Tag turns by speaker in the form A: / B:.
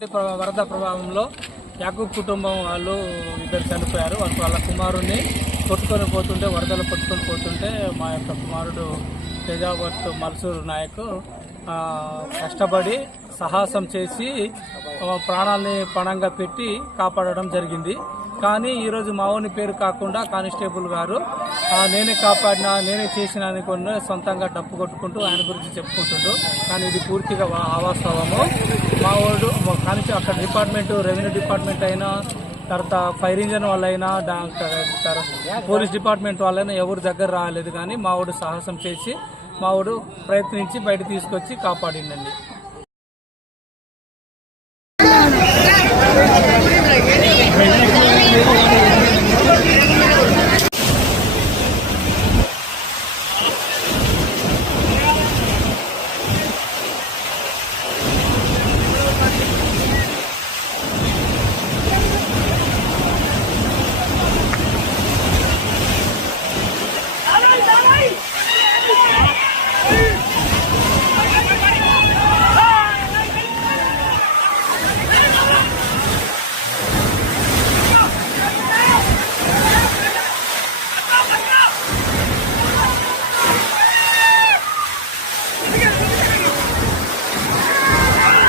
A: వరద ప్రభావంలో యాకూబ్ కుటుంబం వాళ్ళు ఇద్దరు చనిపోయారు. వాళ్ళ వాళ్ళ కుమారుడిని కొట్టుకొని పోతుంటే వరదలు కొట్టుకొని పోతుంటే మా యొక్క కుమారుడు తేజావత్ మల్సూర్ నాయక్ కష్టపడి సాహసం చేసి ప్రాణాలని పణంగా పెట్టి కాపాడడం జరిగింది. కానీ ఈరోజు మావోని పేరు కాకుండా కానిస్టేబుల్ గారు నేనే కాపాడినా నేనే చేసిన అనుకున్న సొంతంగా డప్పు కొట్టుకుంటూ ఆయన గురించి చెప్పుకుంటుండు కానీ ఇది పూర్తిగా అవాస్తవము. మావోడు కానీ అక్కడ డిపార్ట్మెంట్ రెవెన్యూ డిపార్ట్మెంట్ అయినా తర్వాత ఫైర్ ఇంజన్ వాళ్ళైనా డా- పోలీస్ డిపార్ట్మెంట్ వాళ్ళైనా ఎవరు దగ్గర రాలేదు. కానీ మా వాడు సాహసం చేసి మావాడు ప్రయత్నించి బయట తీసుకొచ్చి కాపాడిండండి